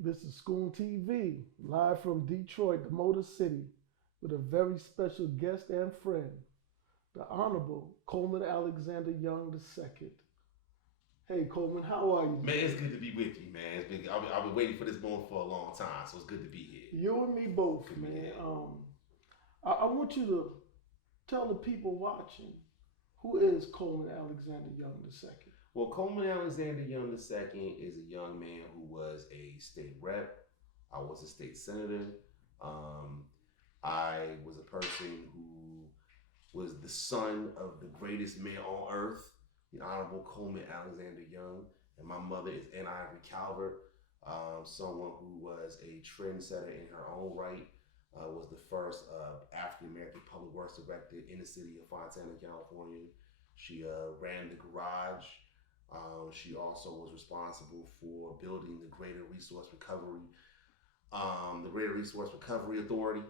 This is Scoon TV, live from Detroit, the Motor City, with a very special guest and friend, the Honorable Coleman Alexander Young II. Hey Coleman, how are you Man, it's today? good to be with you, man. I've been waiting for this moment for a long time, so it's good to be here. You and me both, Good to be man. here. I want you to tell the people watching who is Coleman Alexander Young II. Well, Coleman Alexander Young II is a young man who was a state rep. I was a state senator. Um, I was a person who was the son of the greatest man on earth, the Honorable Coleman Alexander Young, and my mother is Ann Ivory Calvert, someone who was a trendsetter in her own right, was the first African American public works director in the city of Fontana, California. She ran the garage. She also was responsible for building the Greater Resource Recovery Authority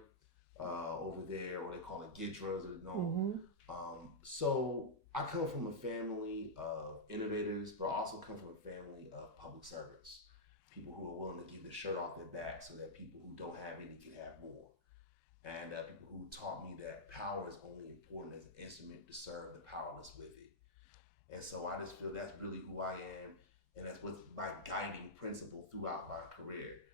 over there, or they call it GIDRAs, or no. Mm-hmm. So I come from a family of innovators, but I also come from a family of public servants, people who are willing to give the shirt off their back so that people who don't have any can have more. And people who taught me that power is only important as an instrument to serve the powerless with it. And so I just feel that's really who I am, and that's what's my guiding principle throughout my career.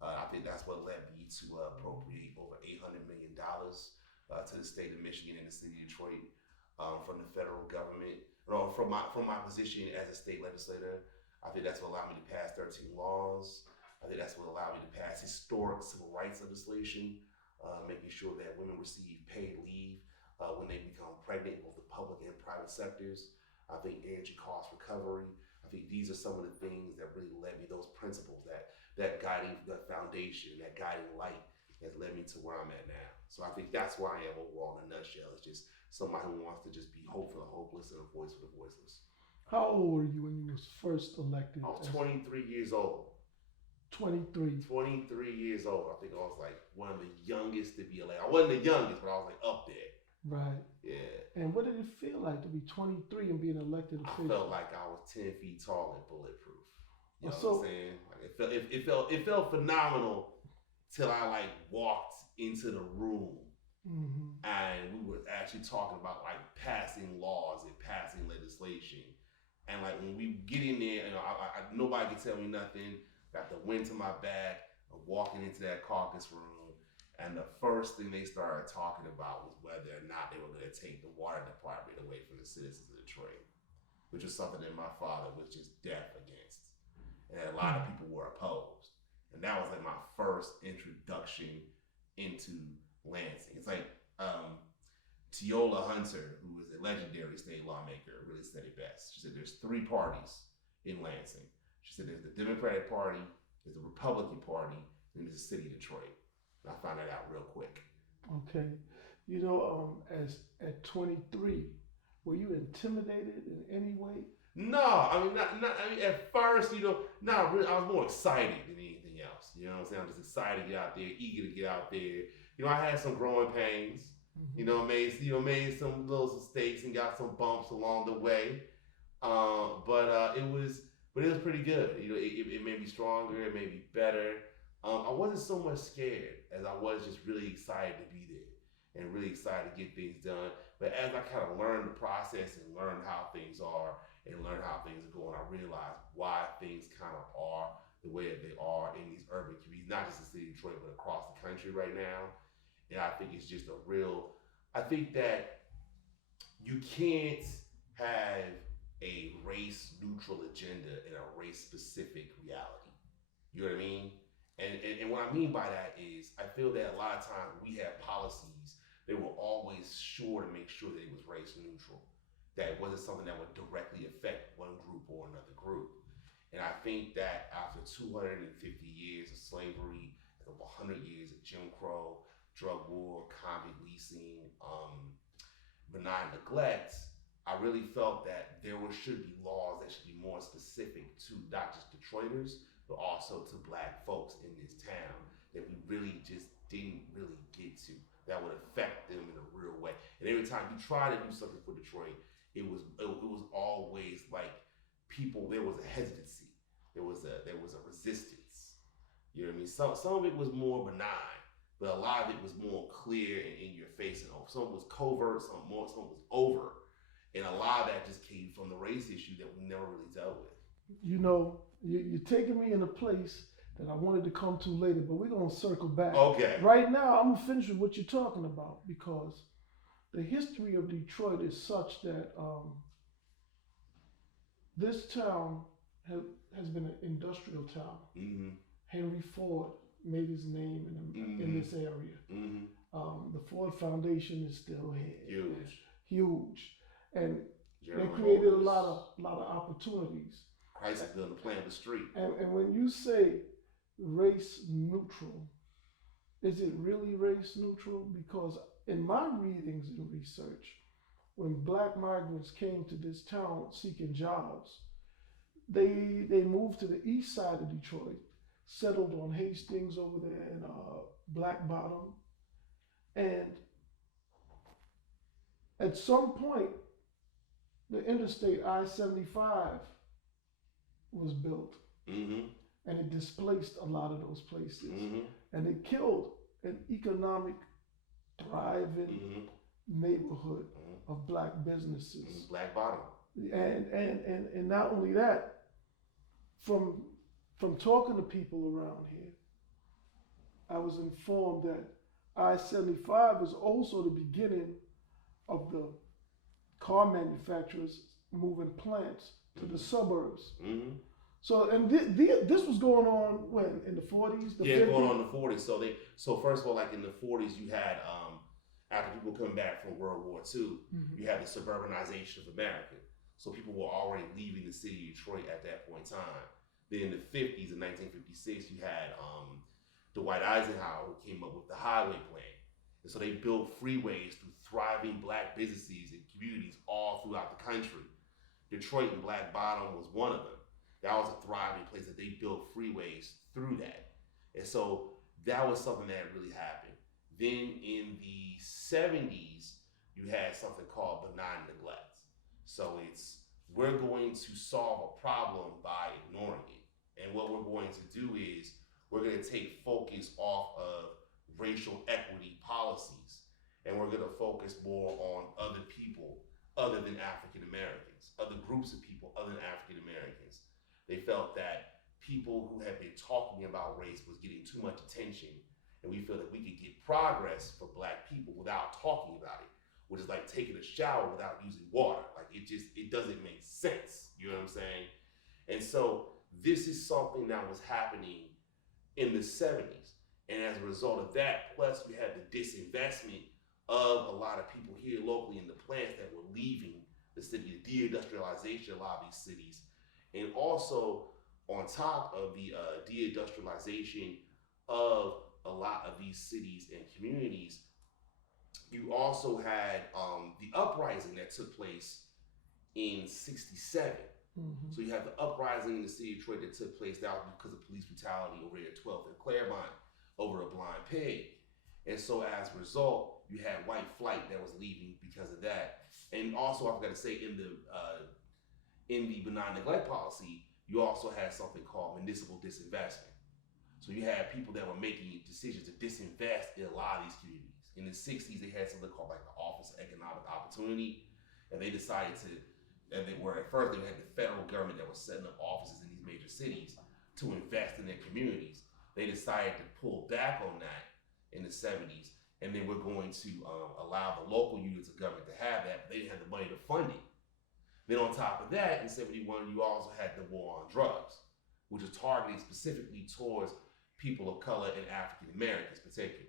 I think that's what led me to appropriate over $800 million to the state of Michigan and the city of Detroit from the federal government, or from my position as a state legislator. I think that's what allowed me to pass 13 laws. I think that's what allowed me to pass historic civil rights legislation, making sure that women receive paid leave when they become pregnant in both the public and private sectors. I think energy cost recovery. I think these are some of the things that really led me, those principles, that guiding, that foundation, that guiding light has led me to where I'm at now. So I think that's where I am overall in a nutshell. It's just somebody who wants to just be hope for the hopeless and a voice for the voiceless. How old were you when you was first I elected was as 23 years old. 23? 23 years old. I think I was like one of the youngest to be elected. I wasn't the youngest, but I was like up there. Right. Yeah. And what did it feel like to be 23 and being elected I felt official? like I was 10 feet tall and bulletproof. You know what I'm So, saying? Like it felt phenomenal till I like walked into the room mhm. and we were actually talking about like passing laws and passing legislation. And like when we get in there, nobody can tell me nothing. Got the wind to my back. I'm walking into that caucus room, and the first thing they started talking about was whether or not they were going to take the water department away from the citizens of Detroit, which was something that my father was just deaf against, and a lot of people were opposed. And that was like my first introduction into Lansing. It's like Teola Hunter, who was a legendary state lawmaker, really said it best. She said there's three parties in Lansing. She said there's the Democratic Party, there's the Republican Party, and there's the city of Detroit. And I found that out real quick. Okay. As at 23, were you intimidated in any way? No, I mean, I mean, at first, not really. I was more excited than anything else. You know what I'm saying? I'm just excited to get out there, eager to get out there. I had some growing pains. Mhm. Made some little mistakes and got some bumps along the way. But it was pretty good. It made me stronger. It made me better. I wasn't so much scared as I was just really excited to be there and really excited to get things done. But as I kind of learned the process and learned how things are and learned how things are going, I realized why things kind of are the way that they are in these urban communities, not just the city of Detroit, but across the country right now. And I think it's just I think that you can't have a race neutral agenda in a race specific reality. You know what I mean? And what I mean by that is I feel that a lot of times we have policies they were always sure to make sure that it was race neutral, that it wasn't something that would directly affect one group or another group. And I think that after 250 years of slavery, over 100 years of Jim Crow, drug war, convict leasing, benign neglect, I really felt that should be laws that should be more specific to not just Detroiters, but also to Black folks in this town that we really just didn't really get to that would affect them in a real way. And every time you try to do something for Detroit, it was always like there was a hesitancy, there was a resistance. You know what I mean? Some of it was more benign, but a lot of it was more clear and in your face, and some was covert, some was overt, and a lot of that just came from the race issue that we never really dealt with. You know, you're taking me in a place that I wanted to come to later, but we're gonna circle back. Okay. Right now, I'm gonna finish with what you're talking about, because the history of Detroit is such that this town has been an industrial town. Mm-hmm. Henry Ford made his name in this area. Mm-hmm. The Ford Foundation is still here. Huge. And General they created Motors. a lot of opportunities. Christ is building the plan of the street. And when you say race neutral, is it really race neutral? Because in my readings and research, when black migrants came to this town seeking jobs, they moved to the east side of Detroit, settled on Hastings over there in Black Bottom, and at some point, the interstate I-75 was built, Mm-hmm. and it displaced a lot of those places, Mm-hmm. and it killed an economic, thriving neighborhood of black businesses. Black Bottom. And not only that, from talking to people around here, I was informed that I-75 is also the beginning of the car manufacturers moving plants to the suburbs. Mm-hmm. So, and this was going on when, in the 40s? The 50s? Going on in the 40s. So first of all, like in the 40s, you had after people coming back from World War II, you had the suburbanization of America. So people were already leaving the city of Detroit at that point in time. Then in the 50s, in 1956, you had Dwight Eisenhower, who came up with the highway plan. And so they built freeways through thriving black businesses and communities all throughout the country. Detroit and Black Bottom was one of them. That was a thriving place that they built freeways through that. And so that was something that really happened. Then in the 70s, you had something called benign neglect. So we're going to solve a problem by ignoring it. And what we're going to do is we're going to take focus off of racial equity policies, and we're going to focus more on other people other than African Americans, other groups of people other than African Americans. They felt that people who had been talking about race was getting too much attention, and we feel that we could get progress for black people without talking about it, which is like taking a shower without using water. Like it doesn't make sense. You know what I'm saying? And so this is something that was happening in the 70s. And as a result of that, plus you had the disinvestment of a lot of people here locally in the plants that were leaving the city, the deindustrialization of a lot of these cities. And also on top of the deindustrialization of a lot of these cities and communities, you also had the uprising that took place in '67. Mm-hmm. So you have the uprising in the city of Detroit that took place. That was because of police brutality over there at 12th and Claremont over a blind pig. And so as a result, you had white flight that was leaving because of that. And also, I forgot to say, in the benign neglect policy, you also had something called municipal disinvestment. So you had people that were making decisions to disinvest in a lot of these communities. In the 60s, they had something called like the Office of Economic Opportunity, and they decided to, and they were at first they had the federal government that was setting up offices in these major cities to invest in their communities. They decided to pull back on that in the 70s, and then we're going to allow the local units of government to have that, but they didn't have the money to fund it. Then on top of that, in 71, you also had the war on drugs, which was targeted specifically towards people of color and African Americans particularly.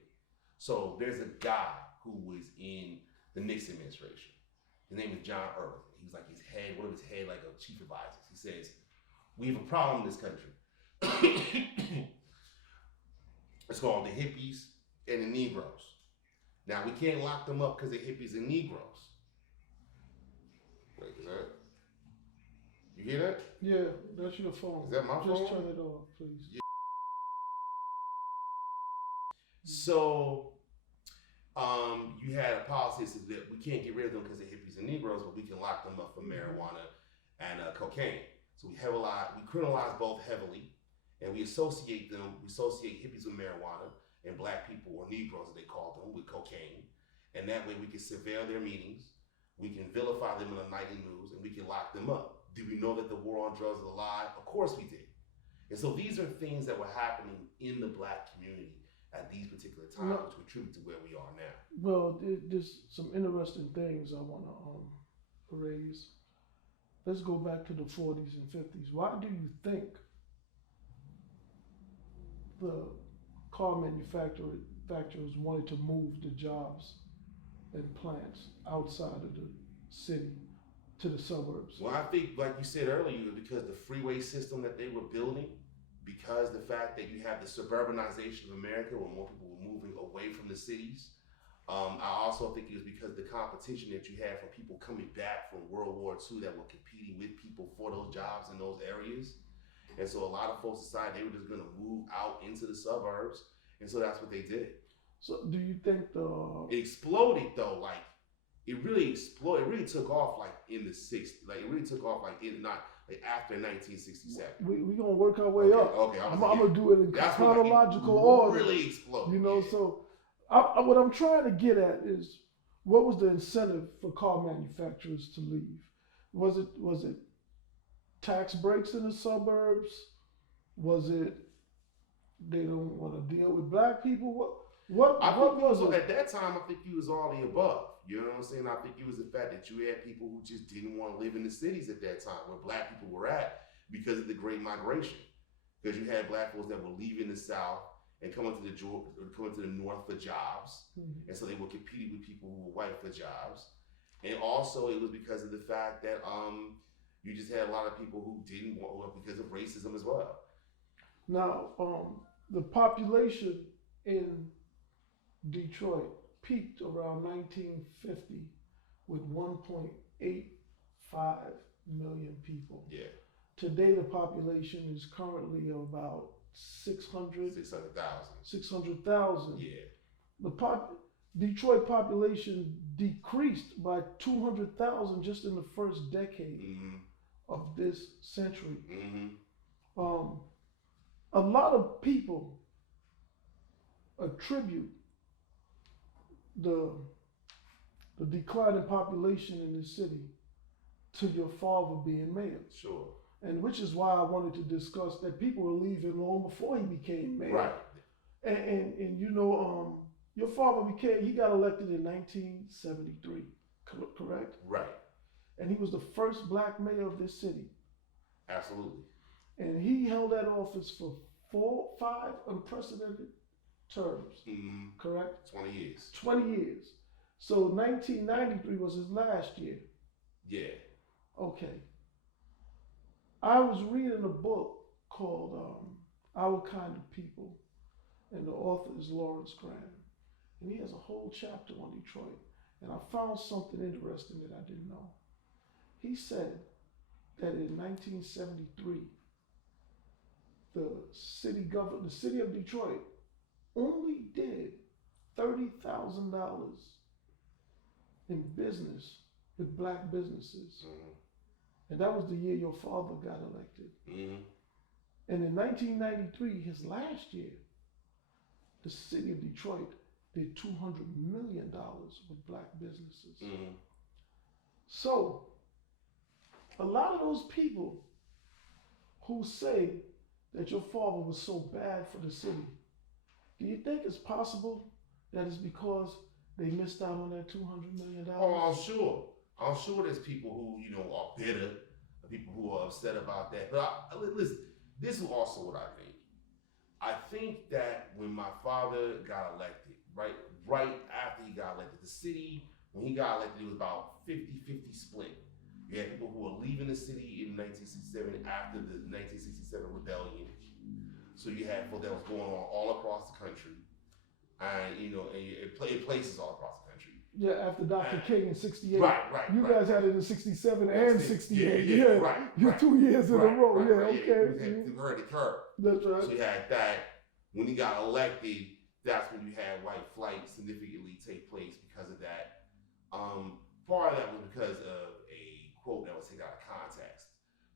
So there's a guy who was in the Nixon administration. His name is John Irvin. He was like his head, one of his head, like a chief advisors. He says, we have a problem in this country. It's called the hippies and the Negroes. Now, we can't lock them up because they're hippies and Negroes. Wait, is that? You hear that? Yeah, that's your phone. Is that my phone? Just turn it off, please. Yeah. So, you had a policy that said that we can't get rid of them because they're hippies and Negroes, but we can lock them up for marijuana and cocaine. So we criminalized both heavily, and we associate hippies with marijuana and black people, or Negroes as they call them, with cocaine. And that way we can surveil their meetings, we can vilify them in the nightly news, and we can lock them up. Did we know that the war on drugs was a lie? Of course we did. And so these are things that were happening in the black community at these particular times, which contribute to where we are now. Well, there's some interesting things I want to raise. Let's go back to the 40s and 50s. Why do you think the car manufacturers wanted to move the jobs and plants outside of the city to the suburbs? Well, I think, like you said earlier, because the freeway system that they were building, because the fact that you have the suburbanization of America, where more people were moving away from the cities. I also think it was because the competition that you had from people coming back from World War II that were competing with people for those jobs in those areas. And so a lot of folks decided they were just going to move out into the suburbs. And so that's what they did. So do you think it exploded though? Like it really exploded. It really took off like in the 60s. Like it really took off like after 1967. We're gonna work our way up. Okay, I'm gonna do it in chronological order. Really exploded. You know, so what I'm trying to get at is, what was the incentive for car manufacturers to leave? Was it tax breaks in the suburbs? Was it they don't want to deal with black people? What was it? At that time, I think it was all the above. You know what I'm saying? I think it was the fact that you had people who just didn't want to live in the cities at that time, where black people were at, because of the Great Migration. Because you had black folks that were leaving the South and coming to the North for jobs, and so they were competing with people who were white for jobs. And also, it was because of the fact that you just had a lot of people who didn't want, because of racism as well. Now, the population in Detroit peaked around 1950 with 1.85 million people. Yeah. Today, the population is currently about 600,000. 600,000. Yeah. The Detroit population decreased by 200,000 just in the first decade of this century. A lot of people attribute the decline in population in this city to your father being mayor. Sure. And which is why I wanted to discuss that people were leaving long before he became mayor. Right. And you know, your father he got elected in 1973, correct? Right. And he was the first black mayor of this city. Absolutely. And he held that office for 5 unprecedented terms, correct? 20 years. 20 years. So 1993 was his last year. Yeah. Okay. I was reading a book called Our Kind of People, and the author is Lawrence Graham. And he has a whole chapter on Detroit. And I found something interesting that I didn't know. He said that in 1973, the city of Detroit only did $30,000 in business with black businesses. And that was the year your father got elected. And in 1993, his last year, the city of Detroit did $200 million with black businesses. So, a lot of those people who say that your father was so bad for the city, do you think it's possible that it's because they missed out on that $200 million? Oh, I'm sure. I'm sure there's people who, are bitter, people who are upset about that. But listen, this is also what I think. I think that when my father got elected, right after he got elected, the city, when he got elected, it was about 50-50 split. You had people who were leaving the city in 1967 after the 1967 rebellion. So you had folks that was going on all across the country, and in places all across the country. Yeah, after Dr. King in '68. Right. You guys had it in '67 and '68. Yeah, right. You're 2 years in a row. Okay. You heard the curve. That's right. So you had that. When he got elected, that's when you had white flight significantly take place because of that. Part of that was because of a quote that was taken out of context.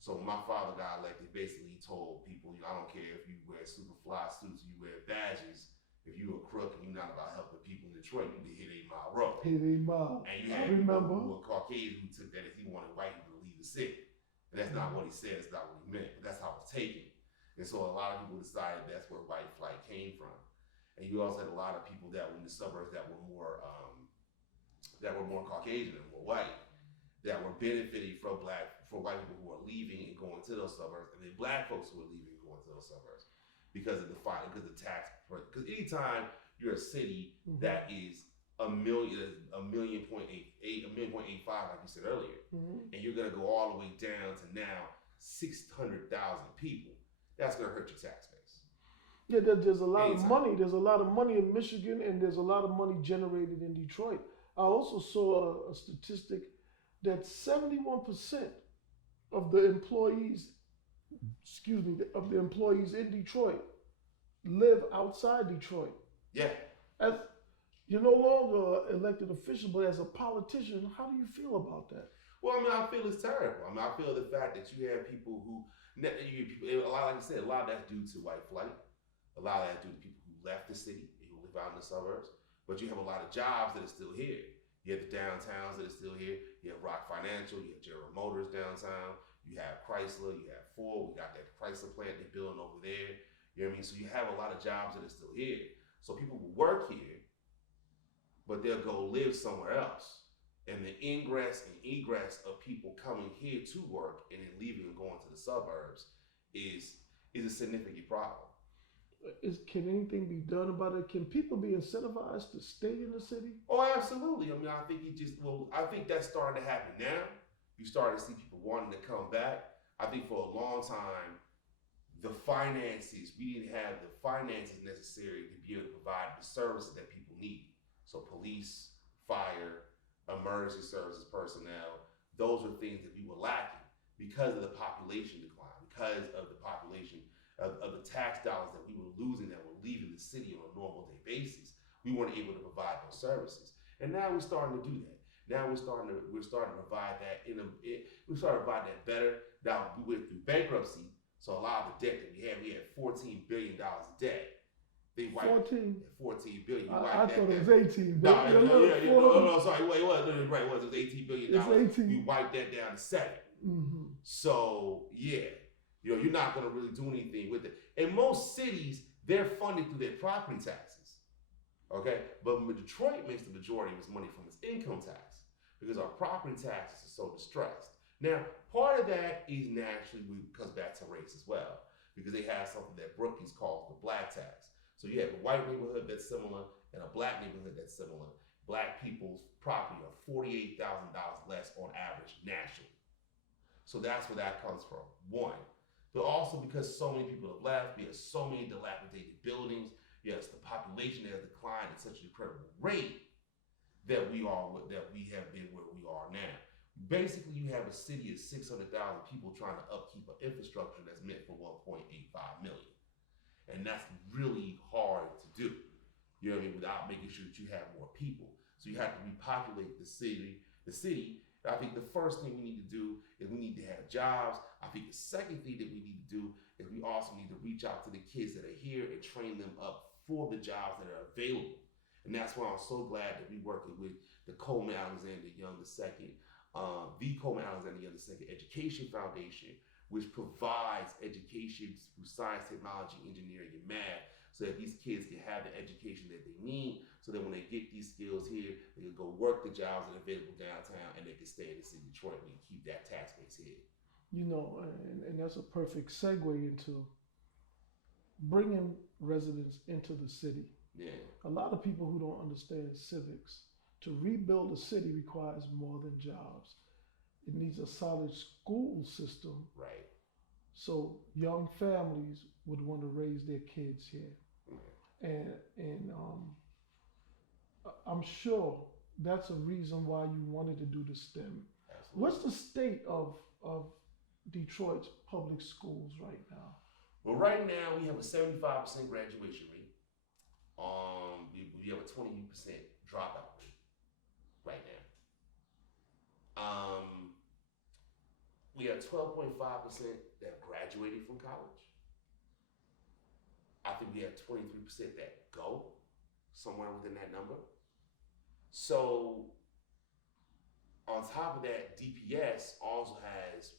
So when my father got elected, basically he told people, I don't care if you wear super fly suits, you wear badges. If you a crook and you're not about helping people in Detroit, you need to hit 8 Mile Road. Hit 8 Mile. And you had people who were Caucasian who took that as he wanted white people to leave the city. And that's not what he said, it's not what he meant, but that's how it's taken. And so a lot of people decided that's where white flight came from. And you also had a lot of people that were in the suburbs that were more Caucasian and more white, that were benefiting from white people who are leaving and going to those suburbs, and then black folks who are leaving and going to those suburbs because of the tax. Because anytime you're a city that is a million point eight five, like you said earlier, and you're gonna go all the way down to now 600,000 people, that's gonna hurt your tax base. Yeah, there's a lot of money. There's a lot of money in Michigan, and there's a lot of money generated in Detroit. I also saw a statistic that 71% of the employees, of the employees in Detroit live outside Detroit. Yeah. As you're no longer an elected official, but as a politician, how do you feel about that? Well, I mean, I feel it's terrible. I mean, I feel the fact that you have people who, a lot, like I said, a lot of that's due to white flight. A lot of that's due to people who left the city and who live out in the suburbs. But you have a lot of jobs that are still here. You have the downtowns that are still here. You have Rock Financial. You have General Motors downtown. You have Chrysler. You have Ford. We got that Chrysler plant they're building over there. You know what I mean? So you have a lot of jobs that are still here. So people will work here, but they'll go live somewhere else. And the ingress and egress of people coming here to work and then leaving and going to the suburbs is a significant problem. Can anything be done about it? Can people be incentivized to stay in the city? Oh, absolutely. I mean, I think I think that's starting to happen now. You start to see people wanting to come back. I think for a long time, we didn't have the finances necessary to be able to provide the services that people need. So police, fire, emergency services personnel, those were things that we were lacking because of the population decline, because of the population of the tax dollars that we were losing that were leaving the city on a normal day basis. We weren't able to provide those services. And now we're starting to do that. Now we're starting to provide that we started to provide that better. Now we went through bankruptcy, so a lot of the debt that we had $14 billion of debt. They wiped 14 billion. I thought it was 18 billion. No, sorry. It was $18 billion. It's 18. We wiped that down to 7. So yeah, you're not going to really do anything with it. In most cities, they're funded through their property taxes. Okay, but Detroit makes the majority of its money from its income tax because our property taxes are so distressed. Now, part of that is naturally comes back to race as well, because they have something that Brookings calls the black tax. So you have a white neighborhood that's similar and a black neighborhood that's similar. Black people's property are $48,000 less on average nationally. So that's where that comes from, one. But also because so many people have left, we have so many dilapidated buildings. Yes, the population has declined at such an incredible rate that we have been where we are now. Basically, you have a city of 600,000 people trying to upkeep an infrastructure that's meant for 1.85 million. And that's really hard to do, you know what I mean, without making sure that you have more people. So you have to repopulate the city. I think the first thing we need to do is we need to have jobs. I think the second thing that we need to do is we also need to reach out to the kids that are here and train them up for the jobs that are available. And that's why I'm so glad that we're working with the Coleman Alexander Young II, the Coleman Alexander Young II Education Foundation, which provides education through science, technology, engineering, and math, so that these kids can have the education that they need, so that when they get these skills here, they can go work the jobs that are available downtown, and they can stay in the city of Detroit and keep that tax base here. You know, and that's a perfect segue into bringing residents into the city. Yeah. A lot of people who don't understand civics, to rebuild a city requires more than jobs. It needs a solid school system. Right. So young families would want to raise their kids here. And I'm sure that's a reason why you wanted to do the STEM. Absolutely. What's the state of Detroit's public schools right now? Well, right now we have a 75% graduation rate. We have a 20% dropout rate right now. we have 12.5% that graduated from college. I think we have 23% that go somewhere within that number. So on top of that, DPS also has,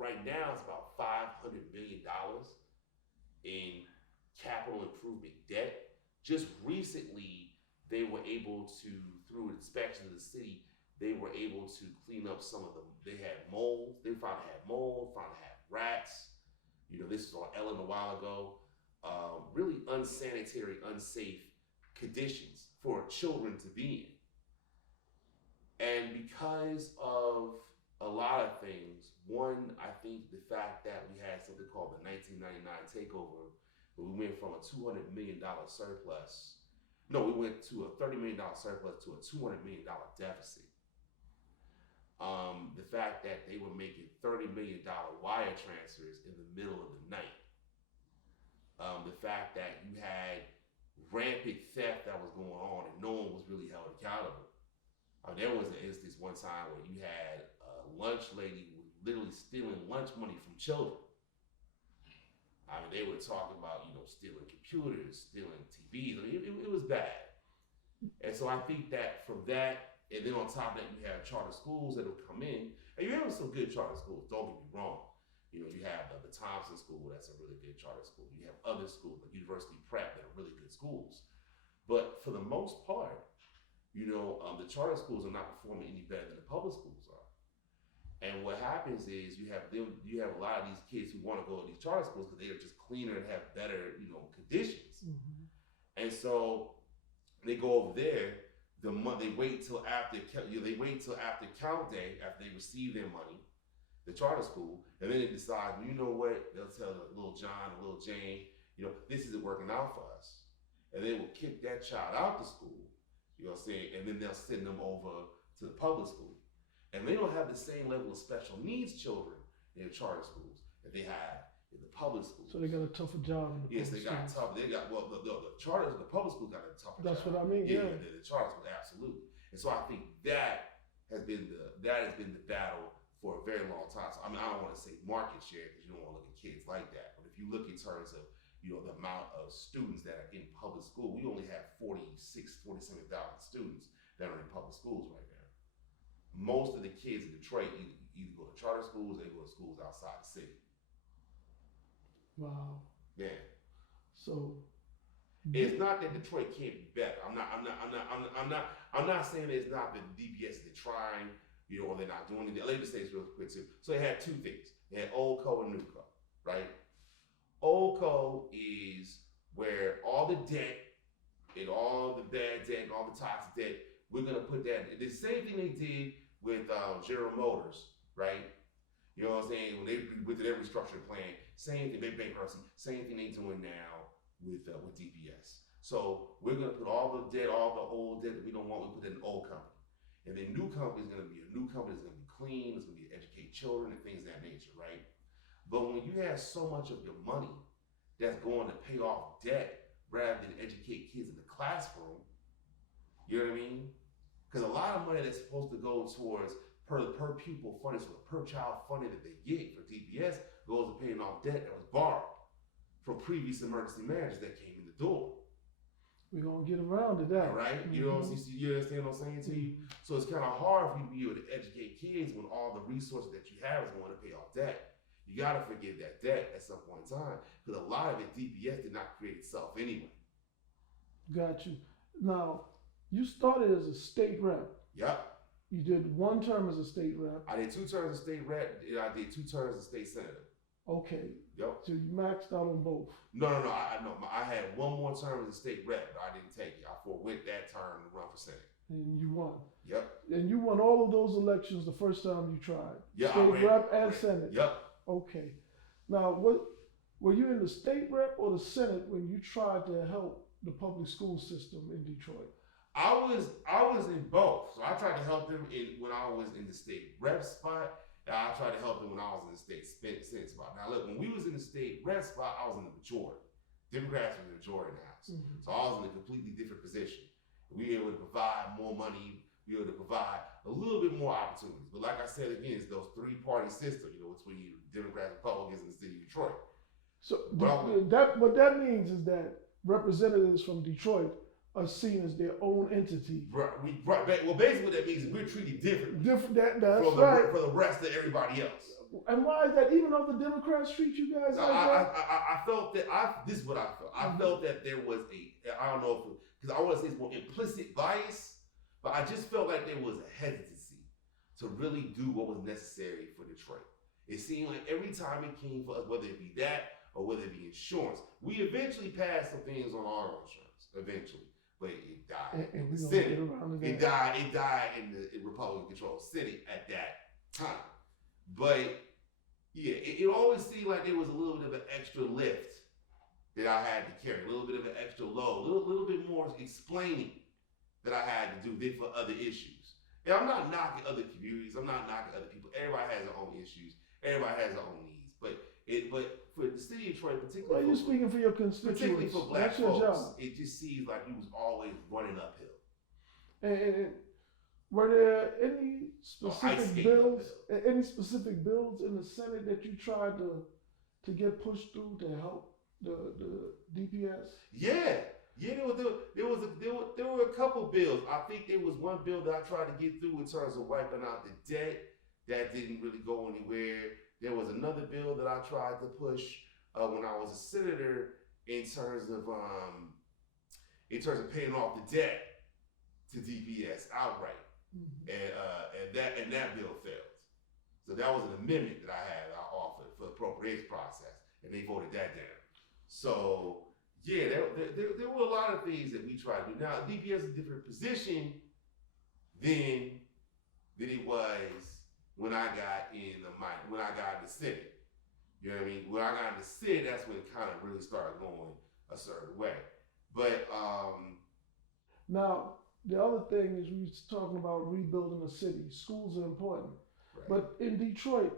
right now it's about $500 million in capital improvement debt. Just recently, they were able to, through inspections of the city, they were able to clean up some of them. They had mold. They found to have mold, found to have rats. This was on Ellen a while ago. Really unsanitary, unsafe conditions for children to be in. And because of a lot of things, one, I think the fact that we had something called the 1999 takeover, where we went from a $200 million surplus. No, we went to a $30 million surplus to a $200 million deficit. The fact that they were making $30 million wire transfers in the middle of the night. The fact that you had rampant theft that was going on and no one was really held accountable. There was an instance one time where you had a lunch lady literally stealing lunch money from children. They were talking about, stealing computers, stealing TVs. It was bad. And so I think that from that, and then on top of that, you have charter schools that will come in, and you have some good charter schools, don't get me wrong. You have the Thompson School, that's a really good charter school. You have other schools like University Prep that are really good schools. But for the most part, the charter schools are not performing any better than the public schools are. And what happens is you have a lot of these kids who want to go to these charter schools because they are just cleaner and have better, conditions. Mm-hmm. And so they go over there. They wait till after count day, after they receive their money, the charter school, and then they decide, you know what? They'll tell little John or little Jane, this isn't working out for us, and they will kick that child out the school. And then they'll send them over to the public school. And they don't have the same level of special needs children in the charter schools that they have in the public schools. So they got a tougher job in the Yes, they got tough. They got, the charters, the public schools got a tougher job. That's what I mean, yeah. The charter schools, absolutely. And so I think that has been the battle for a very long time. So I don't want to say market share because you don't want to look at kids like that. But if you look in terms of, the amount of students that are in public school, we only have 47,000 students that are in public schools right now. Most of the kids in Detroit either go to charter schools or they go to schools outside the city. Wow. Yeah. So it's not that Detroit can't be better. I'm not saying that it's not that DPS is trying, or they're not doing it. Let me just say this real quick too. So they had two things. They had Old Co and New Co, right? Old Co is where all the debt and all the bad debt and all the toxic debt, we're gonna put that. The same thing they did with General Motors, right? You know what I'm saying? When they with their restructuring plan, same thing. They bankruptcy, same thing they doing now with DPS. So we're gonna put all the debt, all the old debt that we don't want, we put in an old company, and then new company is gonna be a new company. It's gonna be clean. It's gonna be educate children and things of that nature, right? But when you have so much of your money that's going to pay off debt rather than educate kids in the classroom, you know what I mean? Because a lot of money that's supposed to go towards per pupil funding, so per child funding that they get for DPS goes to paying off debt that was borrowed from previous emergency managers that came in the door. We're gonna get around to that, right? Mm-hmm. You understand what I'm saying to you? So it's kind of hard for you to be able to educate kids when all the resources that you have is going to pay off debt. You got to forgive that debt at some point in time because a lot of it, DPS did not create itself anyway. Got you. Now, you started as a state rep. Yep. You did one term as a state rep. I did 2 terms as state rep, and I did 2 terms as state senator. Okay. Yep. So you maxed out on both. No. I had one more term as a state rep, but I didn't take it. I forwent that term to run for senate. And you won. Yep. And you won all of those elections the first time you tried. Yeah, state rep and senate. Yep. Okay. Now, were you in the state rep or the senate when you tried to help the public school system in Detroit? I was in both. So I tried to help them when I was in the state rep spot, and I tried to help them when I was in the state senate spot. Now look, when we was in the state rep spot, I was in the majority. Democrats were the majority in the House. Mm-hmm. So I was in a completely different position. We were able to provide more money to provide a little bit more opportunities. But like I said again, it's those three-party system, between Democrats, Republicans, and the city of Detroit. So what that means is that representatives from Detroit are seen as their own entity. Right. Well, basically what that means is we're treated differently. That's from right. For the rest of everybody else. And why is that? Even though the Democrats treat you guys like that? I felt that this is what I felt. I felt that there was I don't know if, because I want to say it's more implicit bias, but I just felt like there was a hesitancy to really do what was necessary for Detroit. It seemed like every time it came for us, whether it be that or whether it be insurance, we eventually passed some things on auto insurance, eventually. But it died in the Senate. It died in the Republican-controlled Senate at that time. But yeah, it always seemed like there was a little bit of an extra lift that I had to carry, a little bit of an extra load, a little bit more explaining that I had to do than for other issues. And I'm not knocking other communities. I'm not knocking other people. Everybody has their own issues. Everybody has their own needs. But for the city of Detroit, particularly, well, you're speaking for your constituents. Particularly for black That's your folks, job. it just seems like he was always running uphill. And were there any specific bills? Any specific bills in the Senate that you tried to get pushed through to help the DPS? Yeah. There were a couple bills. I think there was one bill that I tried to get through in terms of wiping out the debt that didn't really go anywhere. There was another bill that I tried to push when I was a senator in terms of paying off the debt to DPS outright, and that bill failed. So that was an amendment that I offered for the appropriations process, and they voted that down. So yeah, there were a lot of things that we tried to do. Now DPS is a different position than it was when I got in the Senate. You know what I mean? When I got in the Senate, that's when it kind of really started going a certain way. But now the other thing is we was talking about rebuilding a city. Schools are important, right. But in Detroit,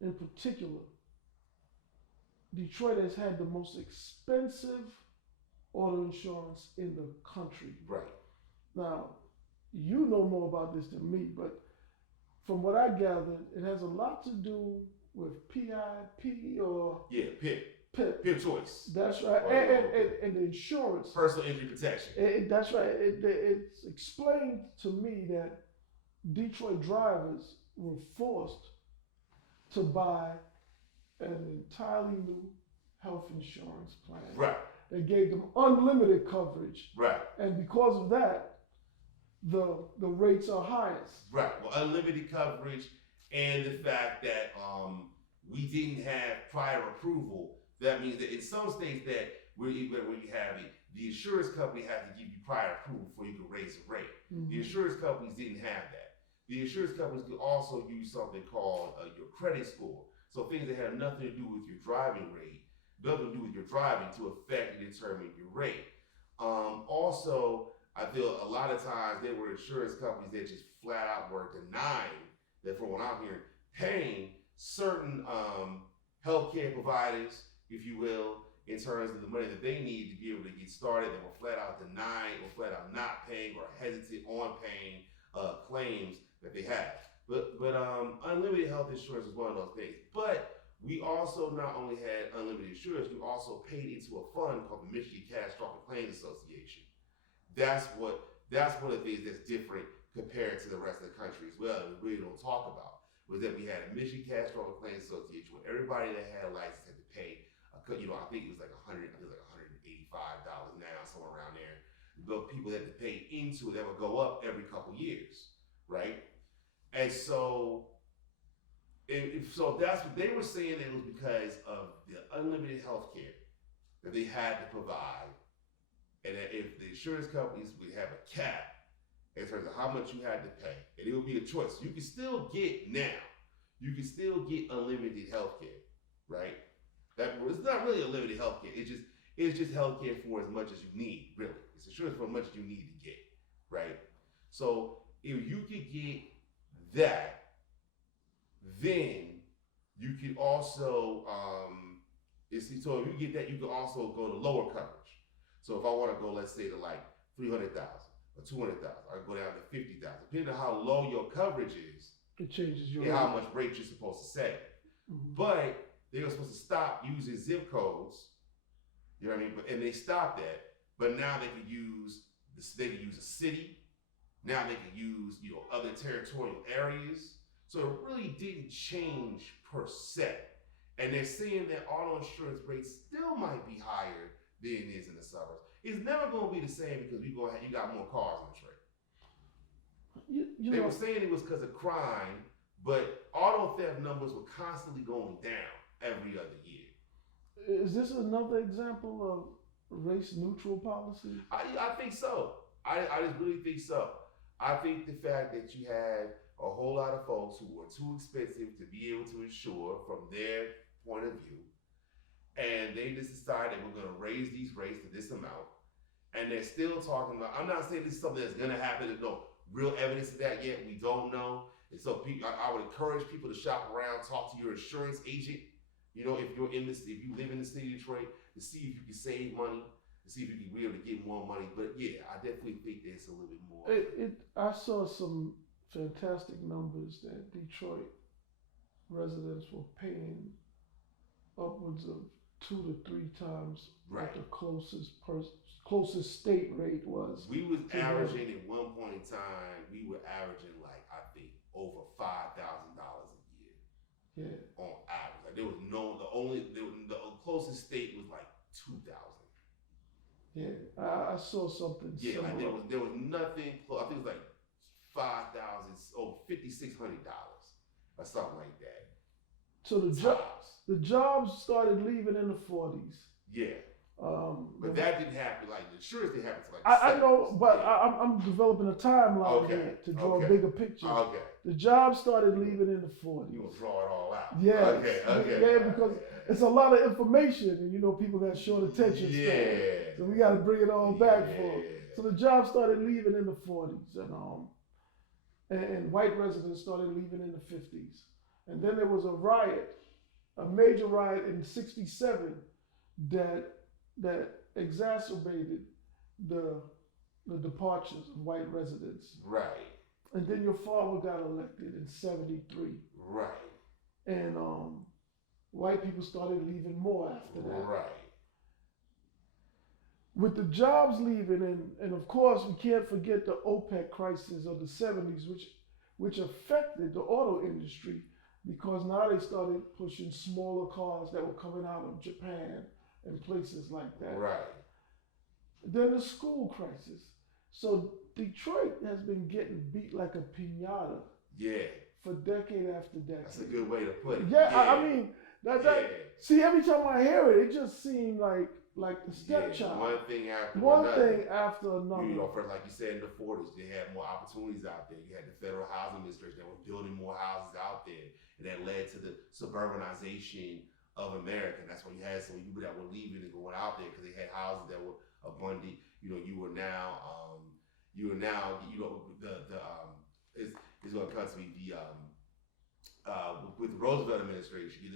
in particular, Detroit has had the most expensive auto insurance in the country. Right. Now, you know more about this than me, but from what I gathered, it has a lot to do with PIP or PIP choice. That's right, and the insurance. Personal injury protection. That's right. It's explained to me that Detroit drivers were forced to buy an entirely new health insurance plan. Right. They gave them unlimited coverage. Right. And because of that, the rates are highest. Right. Well, unlimited coverage, and the fact that we didn't have prior approval. That means that in some states that where you have it, the insurance company has to give you prior approval before you can raise the rate. Mm-hmm. The insurance companies didn't have that. The insurance companies could also use something called your credit score. So things that have nothing to do with your driving rate, nothing to do with your driving to affect and determine your rate. Also, I feel a lot of times there were insurance companies that just flat out were denying that, from what I'm hearing, paying certain healthcare providers, if you will, in terms of the money that they need to be able to get started. They were flat out denying or flat out not paying or hesitant on paying claims that they have. But unlimited health insurance is one of those things. But we also not only had unlimited insurance, we also paid into a fund called the Michigan Catastrophic Claims Association. That's one of the things that's different compared to the rest of the country as well, that we really don't talk about, was that we had a Michigan Catastrophic Claims Association where everybody that had a license had to pay, I think it was like $185 now, somewhere around there. The people that had to pay into it, that would go up every couple years, right? And so that's what they were saying. It was because of the unlimited health care that they had to provide, and that if the insurance companies would have a cap in terms of how much you had to pay, and it would be a choice. You can still get unlimited health care, right? It's not really unlimited health care. It's just health care for as much as you need, really. It's insurance for as much as you need to get, right? So if you could get that, then you could also, if you get that, you can also go to lower coverage. So if I want to go, let's say, to like $300,000, or 200,000. I go down to 50,000. Depending on how low your coverage is, it changes your and how much rate you're supposed to set. Mm-hmm. But they were supposed to stop using zip codes. You know what I mean? And they stopped that. But now they can use a city. Now they can use other territorial areas. So it really didn't change per se. And they're saying that auto insurance rates still might be higher than it is in the suburbs. It's never going to be the same because you got more cars on the train. They were saying it was because of crime, but auto theft numbers were constantly going down every other year. Is this another example of race neutral policy? I think so. I just really think so. I think the fact that you had a whole lot of folks who were too expensive to be able to insure from their point of view, and they just decided we're going to raise these rates to this amount, and they're still talking about. I'm not saying this is something that's going to happen. There's no real evidence of that yet. We don't know, and so I would encourage people to shop around, talk to your insurance agent. If you live in the city of Detroit, to see if you can save money, to see if you can be able to get more money. But yeah, I definitely think there's a little bit more. I saw some fantastic numbers that Detroit residents were paying upwards of 2 to 3 times what the closest state rate was. We was averaging at one point in time. We were averaging I think over $5,000 a year. Yeah. On average, there was the closest state was 2,000. Yeah, I saw something. Yeah, similar. there was nothing close. I think it was $5,000 or $5,600 or something like that. So the jobs started leaving in the 40s. Yeah. But that didn't happen. The insurance didn't happen until I know, but yeah. I'm developing a timeline here to draw a bigger picture. Okay. The jobs started leaving in the 40s. You gonna draw it all out? Yeah. Okay. Yeah, because it's a lot of information, and people got short attention span. So we got to bring it all back for them. So the jobs started leaving in the 40s, and white residents started leaving in the 50s, and then there was a major riot in '67 that exacerbated the departures of white residents. Right. And then your father got elected in '73. Right. And white people started leaving more after that. Right. With the jobs leaving, and of course we can't forget the OPEC crisis of the '70s, which affected the auto industry, because now they started pushing smaller cars that were coming out of Japan and places like that. Right. Then the school crisis. So Detroit has been getting beat like a piñata. Yeah. For decade after decade. That's a good way to put it. Yeah. I mean, see, every time I hear it, it just seemed like the stepchild. One thing after another. First, like you said, in the 40s, they had more opportunities out there. You had the Federal Housing Administration that was building more houses out there, and that led to the suburbanization of America. And that's when you had some people that were leaving and going out there because they had houses that were abundant. It's going to come to be with the Roosevelt administration, the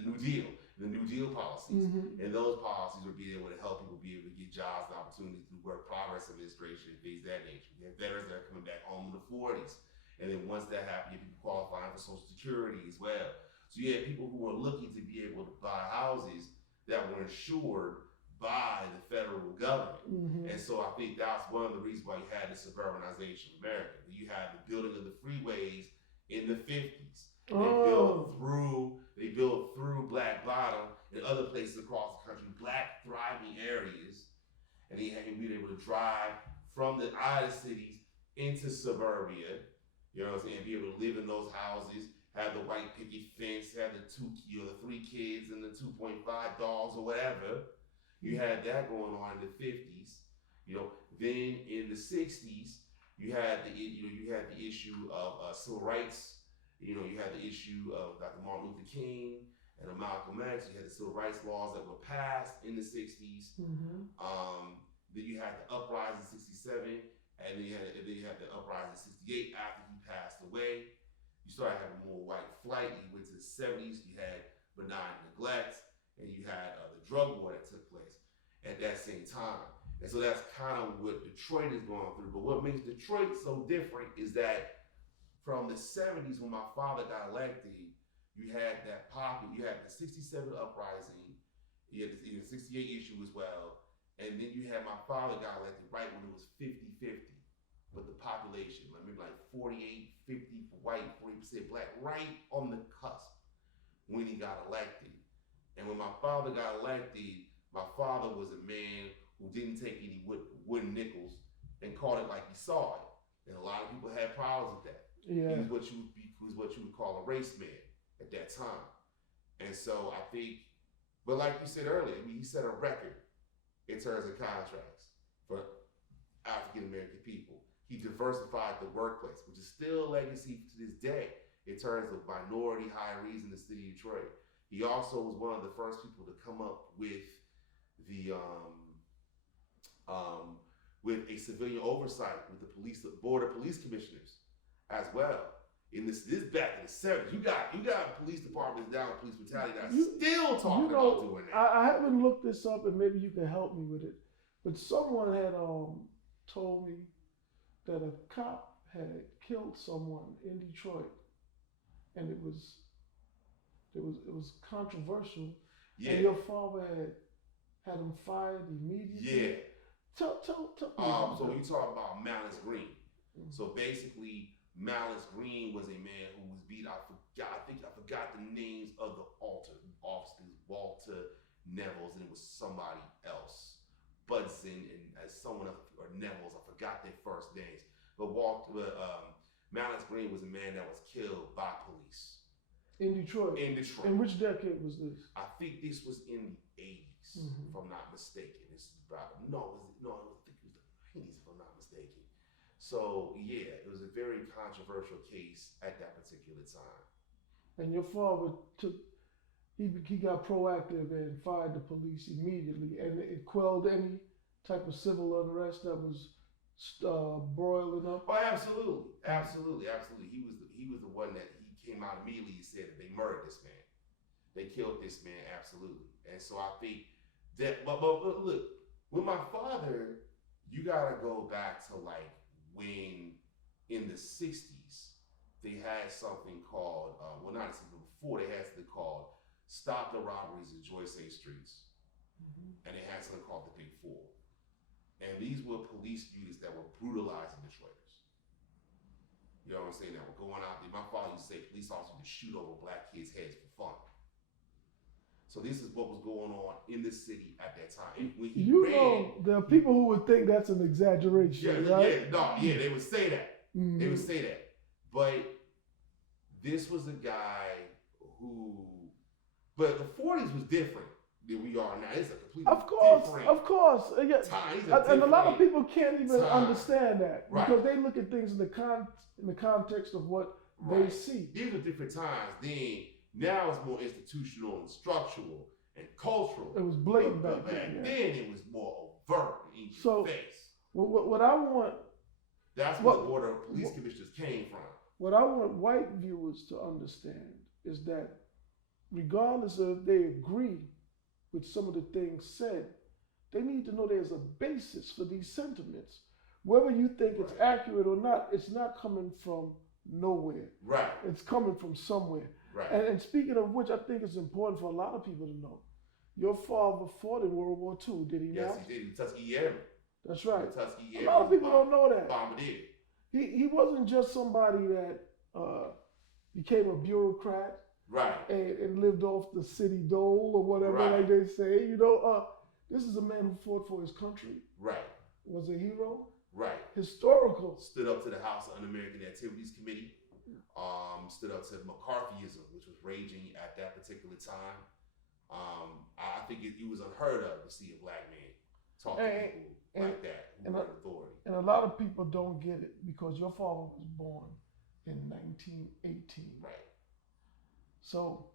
New Deal policies, and those policies were being able to help people be able to get jobs and opportunities through Work Progress Administration and things of that nature. You have veterans that are coming back home in the 40s, and then once that happened, you have people qualifying for Social Security as well. So you had people who were looking to be able to buy houses that were insured by the federal government. And so I think that's one of the reasons why you had the suburbanization of America. You had the building of the freeways in the 50s. They built through Black Bottom and other places across the country, black thriving areas. And we were able to drive from the outer cities into suburbia, and be able to live in those houses, have the white picket fence, have the 3 kids and the 2.5 dogs or whatever. You had that going on in the 50s. Then in the 60s, you had the issue of civil rights. You had the issue of Dr. Martin Luther King and Malcolm X. You had the civil rights laws that were passed in the 60s. Then you had the uprising in '67, and then you had the uprising in '68 after he passed away. You started having more white flight. You went to the '70s. You had benign neglect, and you had the drug war that took place at that same time. And so that's kind of what Detroit is going through. But what makes Detroit so different is that from the 70s, when my father got elected, you had that pocket, you had the 67 uprising, you had the 68 issue as well, and then you had my father got elected right when it was 50-50 with the population, maybe like 48-50 for white, 40% black, right on the cusp when he got elected. And when my father got elected, my father was a man who didn't take any wooden nickels and called it like he saw it. And a lot of people had problems with that. Yeah. He was what you would call a race man at that time. And so I think, but like you said earlier, I mean, he set a record in terms of contracts for African American people. He diversified the workplace, which is still a legacy to this day in terms of minority hirees in the city of Detroit. He also was one of the first people to come up with the with a civilian oversight with the police, the board of police commissioners, as well. In this back in the 70s, you got police departments down, police brutality that are still talking about doing that. I haven't looked this up, and maybe you can help me with it. But someone had told me that a cop had killed someone in Detroit, and it was controversial. Yeah. And your father had him fired immediately. Yeah. Tell me. So you talk about Malice Green. Mm-hmm. So basically, Malice Green was a man who was beat. I forgot the names of the officers. Walter Nevels, and it was somebody else. Budson and someone else, or Nevels. I forgot their first names. But Malice Green was a man that was killed by police. In Detroit? In Detroit. In which decade was this? I think this was in the 80s, if I'm not mistaken. This is about, I think it was the 90s, if I'm not mistaken. So, yeah, it was a very controversial case at that particular time. And your father he got proactive and fired the police immediately, and it quelled any type of civil unrest that was broiling up? Oh, absolutely. He was the one that he came out immediately. He said that they murdered this man. They killed this man, absolutely. And so I think that, but look, with my father, you gotta go back to like when in the 60s, they had something called, not before, they had something called Stop the Robberies in Joyce A. Streets. Mm-hmm. And they had something called the Big Four. And these were police units that were brutalizing Detroiters. You know what I'm saying? That were going out there. My father used to say police officers would shoot over black kids' heads for fun. So this is what was going on in the city at that time. And when he there are people who would think that's an exaggeration, right? They would say that. Mm-hmm. They would say that. But this was a guy who, but the 40s was different than we are now. It's a completely different time. And a lot of people can't even understand that, right, because they look at things in the context of what they see. These are different times. Now it's more institutional and structural and cultural. It was blatant back then. Then it was more overt in your face. What I want... That's where the Board of Police Commissioners came from. What I want white viewers to understand is that regardless of if they agree with some of the things said, they need to know there's a basis for these sentiments. Whether you think it's accurate or not, it's not coming from nowhere. Right. It's coming from somewhere. Right. And speaking of which, I think it's important for a lot of people to know. Your father fought in World War II, did he not? Yes, he did. He Tuskegee Airman. That's right. Tuskegee Airman. A lot of people don't know that. Bombardier. He wasn't just somebody that became a bureaucrat, right, and lived off the city dole or whatever, right, like they say. This is a man who fought for his country. Right. Was a hero. Right. Historical. Stood up to the House of Un-American Activities Committee. Stood up to McCarthyism, which was raging at that particular time. I think it was unheard of to see a black man talk to people like that who were in authority. And a lot of people don't get it because your father was born in 1918. Right. So,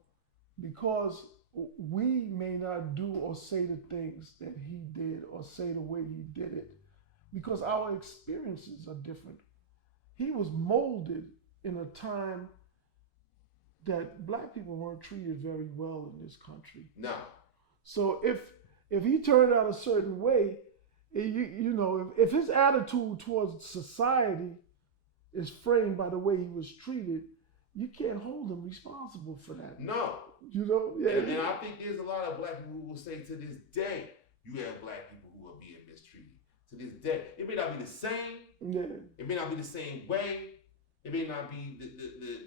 because we may not do or say the things that he did or say the way he did it, because our experiences are different. He was molded in a time that black people weren't treated very well in this country. No. So if he turned out a certain way, You know, if his attitude towards society is framed by the way he was treated, you can't hold him responsible for that. No. You know, yeah. And I think there's a lot of black people who will say to this day, you have black people who are being mistreated. To this day. It may not be the same. Yeah. It may not be the same way. It may not be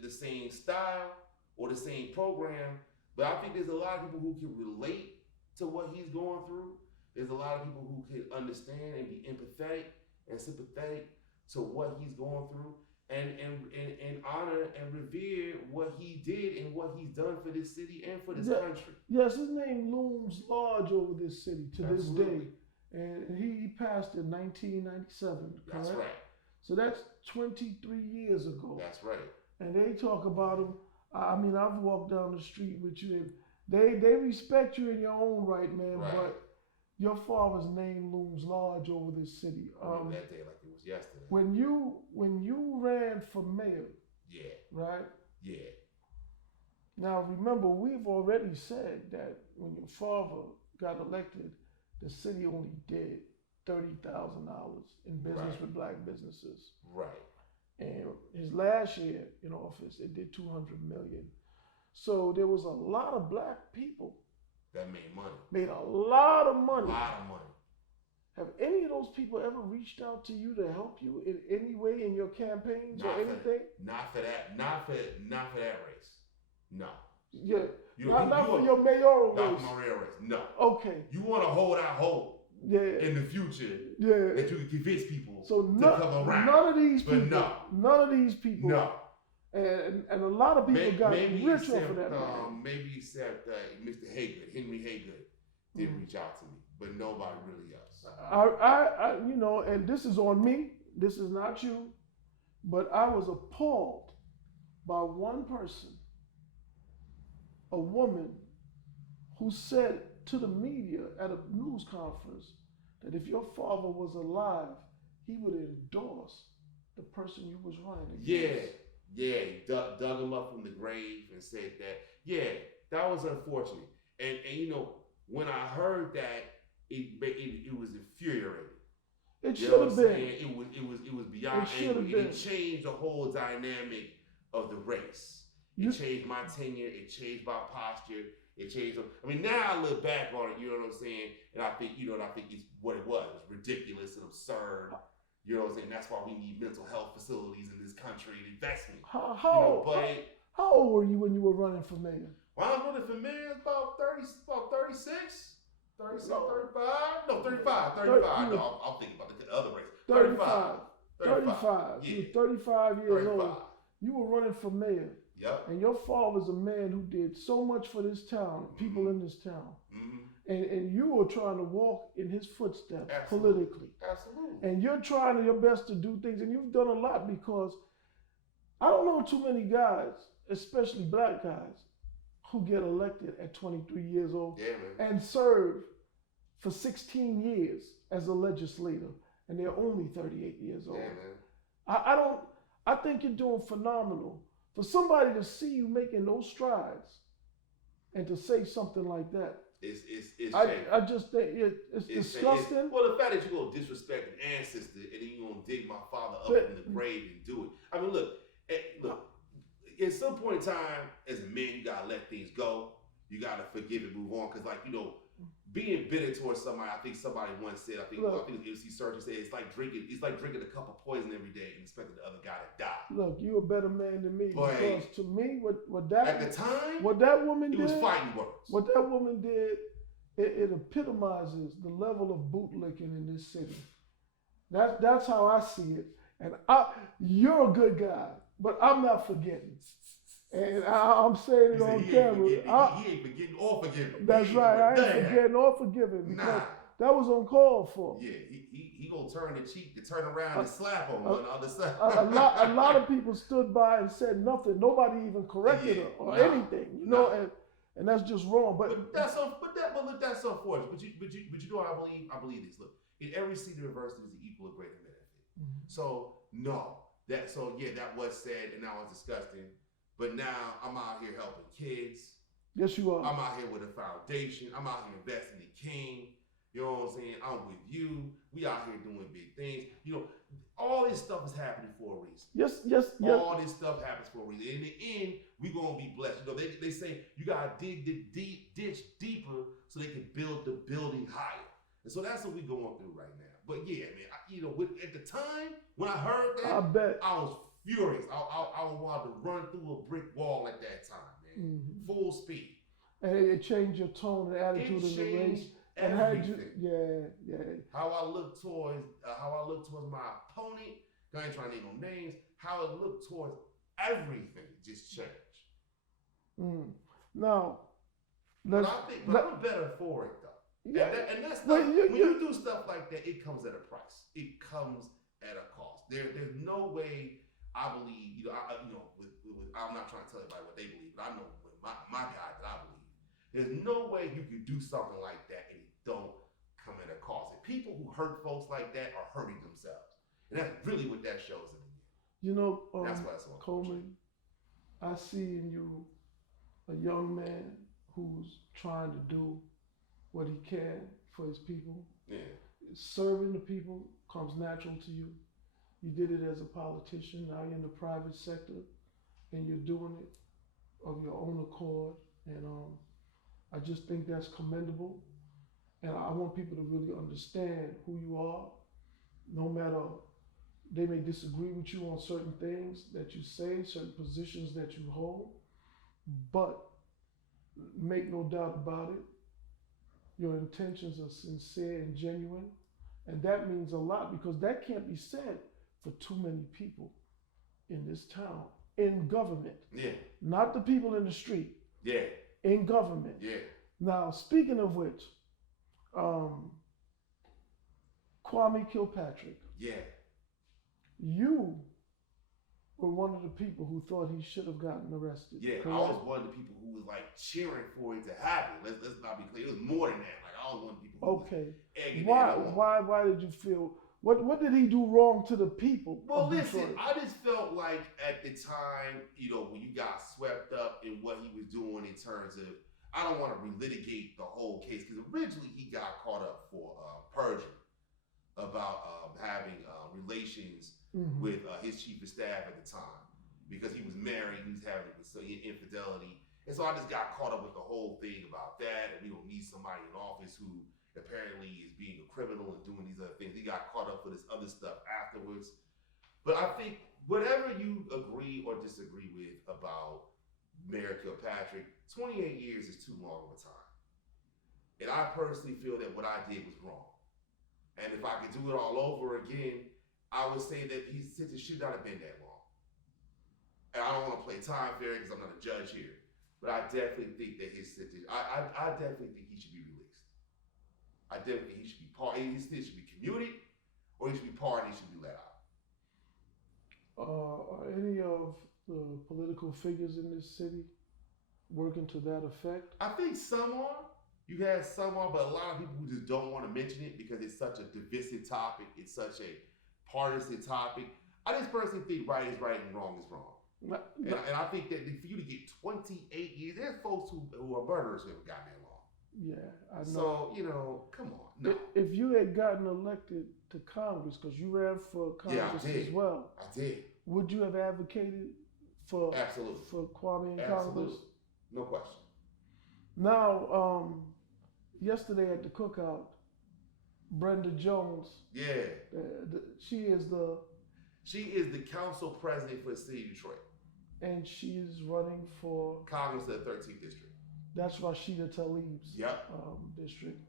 the same style or the same program. But I think there's a lot of people who can relate to what he's going through. There's a lot of people who can understand and be empathetic and sympathetic to what he's going through and honor and revere what he did and what he's done for this city and for this country. Yes, his name looms large over this city to this day. And he passed in 1997, correct? That's right. So that's 23 years ago. That's right. And they talk about him. I mean, I've walked down the street with you, and they respect you in your own right, man. Right. But your father's name looms large over this city. That day like it was yesterday. When you ran for mayor, yeah, right? Yeah. Now remember, we've already said that when your father got elected, the city only did $30,000 in business with black businesses. Right. And his last year in office, it did 200 million. So there was a lot of black people that made money. Made a lot of money. A lot of money. Have any of those people ever reached out to you to help you in any way in your campaigns or anything? Not for that. Not for that race. No. Yeah. Not for your mayoral race. Not for my mayoral race. No. Okay. You want to hold out hope. Yeah. In the future. Yeah. That you can convince people to come around. None of these people. But no. None of these people. No. And a lot of people got rich off of that. Maybe except Mr. Haygood, Henry Haygood, did reach out to me, but nobody really else. I you know, and this is on me. This is not you, but I was appalled by one person, a woman, who said to the media at a news conference that if your father was alive, he would endorse the person you was running against. Yeah, he dug him up from the grave and said that. Yeah, that was unfortunate. And you know, when I heard that, it was infuriating. It should have been. It was beyond angry. It changed the whole dynamic of the race. It changed my tenure. It changed my posture. It changed. I mean, now I look back on it. You know what I'm saying? And I think it's what it was. It was ridiculous and absurd. You know what I'm saying? That's why we need mental health facilities in this country and investment. How old were you when you were running for mayor? When I was running for mayor, about 36, 36, 35. No, 35. No, I'm thinking about the other race. 35. Yeah. You were 35 years old. You were running for mayor. Yep. And your father's a man who did so much for this town, people in this town. Mm-hmm. And you were trying to walk in his footsteps politically. Absolutely. And you're trying your best to do things, and you've done a lot, because I don't know too many guys, especially black guys, who get elected at 23 years old and serve for 16 years as a legislator, and they're only 38 years old. Yeah, man. I think you're doing phenomenal. For somebody to see you making those strides and to say something like that, I just think it's disgusting. Well, the fact that you're going to disrespect an ancestor and then you're going to dig my father up from the grave and do it. I mean, look, at some point in time, as a man, you got to let things go. You got to forgive and move on. Because, like, you know, being bitter towards somebody, I think somebody once said, I think it was MC Surgeon said, it's like drinking a cup of poison every day and expecting the other guy to die. Look, you're a better man than me, but because to me, what that woman did, it was fighting words. What that woman did, it epitomizes the level of bootlicking in this city. That's how I see it. And you're a good guy, but I'm not forgetting. And I'm saying it on camera. He ain't forgetting or forgiving. That's right. I ain't forgetting or forgiving, because that was uncalled for. Yeah, he gonna turn the cheek to turn around and slap on the other side. A lot of people stood by and said nothing. Nobody even corrected her or anything. You know, and that's just wrong. But that's unfortunate. But you know what I believe? I believe this. Look, in every seat of adversity is an equal or greater benefit. Mm-hmm. So that was said, and that was disgusting. But now I'm out here helping kids. Yes, you are. I'm out here with a foundation. I'm out here investing in King. You know what I'm saying? I'm with you. We out here doing big things. You know, all this stuff is happening for a reason. Yes. All this stuff happens for a reason. In the end, we gonna be blessed. You know, they say you gotta dig the ditch deeper so they can build the building higher. And so that's what we going through right now. But yeah, man, at the time when I heard that, I bet I was furious. I wanted to run through a brick wall at that time, man. Full speed. And it changed your tone and attitude in the race. And how I look towards my opponent. I ain't trying to name no names. How it looked towards everything just changed. Now, but I'm better for it though. Yeah, and that's not, when you do stuff like that, it comes at a price. It comes at a cost. There's no way I believe. I'm not trying to tell everybody what they believe, but I know with my guy that I believe. There's no way you can do something like that and it don't come at a cost. And people who hurt folks like that are hurting themselves, and that's really what that shows in the end. You know, that's why it's so Coleman, I see in you a young man who's trying to do what he can for his people. Yeah. Serving the people comes natural to you. You did it as a politician. Now you're in the private sector, and you're doing it of your own accord. And I just think that's commendable. And I want people to really understand who you are. No matter, they may disagree with you on certain things that you say, certain positions that you hold, but make no doubt about it, your intentions are sincere and genuine. And that means a lot, because that can't be said for too many people in this town, in government. Yeah. Not the people in the street. Yeah. In government. Yeah. Now, speaking of which, Kwame Kilpatrick. Yeah. You were one of the people who thought he should have gotten arrested. Yeah, correct? I was one of the people who was like cheering for it to happen. Let's not be clear. It was more than that. Like I was one of the people. Okay. Why did you feel? What did he do wrong to the people? Well, listen, I just felt like at the time, when you got swept up in what he was doing in terms of, I don't want to relitigate the whole case, because originally he got caught up for perjury about having relations with his chief of staff at the time, because he was married, he was having infidelity. And so I just got caught up with the whole thing about that, and we don't need somebody in office who apparently is being a criminal and doing these other things. He got caught up for this other stuff afterwards. But I think whatever you agree or disagree with about Mayor Kilpatrick, 28 years is too long of a time. And I personally feel that what I did was wrong. And if I could do it all over again, I would say that his sentence should not have been that long. And I don't want to play time fair because I'm not a judge here, but I definitely think that his sentence, I definitely think he should be released. I definitely think he should be pardoned. His sentence should be commuted, or he should be pardoned, he should be let out. Are any of the political figures in this city working to that effect? I think some are. You have some are, but a lot of people who just don't want to mention it because it's such a divisive topic. It's such a partisan topic. I just personally think right is right and wrong is wrong. And I think that for you to get 28 years, there's folks who are murderers who haven't gotten that long. Yeah, I know. So, come on. No. If you had gotten elected to Congress, because you ran for Congress as well. I did. Would you have advocated for Absolutely. For Kwame in Absolutely. Congress? No question. Now, yesterday at the cookout, Brenda Jones. Yeah. She is the council president for the city of Detroit. And she is running for Congress of the 13th district. That's Rashida Tlaib's district.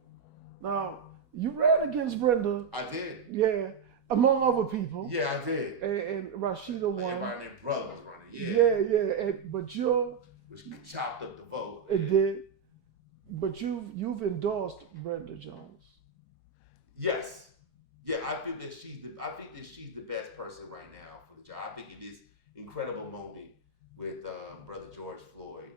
Now, you ran against Brenda. I did. Yeah, among other people. Yeah, I did. And Rashida won. Everybody and their brothers running. Yeah. But which chopped up the vote. It did. But you've endorsed Brenda Jones. Yes. Yeah, I think that she's the best person right now for the job. I think in this incredible moment with Brother George Floyd,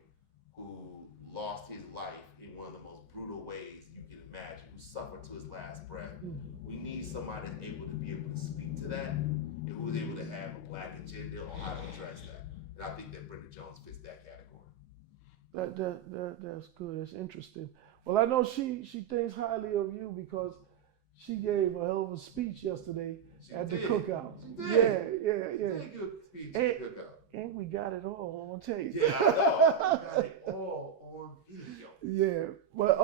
who lost his life in one of the most brutal ways you can imagine, who suffered to his last breath. We need somebody that's able to be able to speak to that, and who is able to have a black agenda on how to address that. And I think that Brenda Jones fits that category. That's good. That's interesting. Well, I know she thinks highly of you because she gave a hell of a speech yesterday She at the did. cookout. She did. Yeah. She did give a speech And, at the cookout. and we got it all on tape. Yeah, I know. We got it all on video. Yeah, but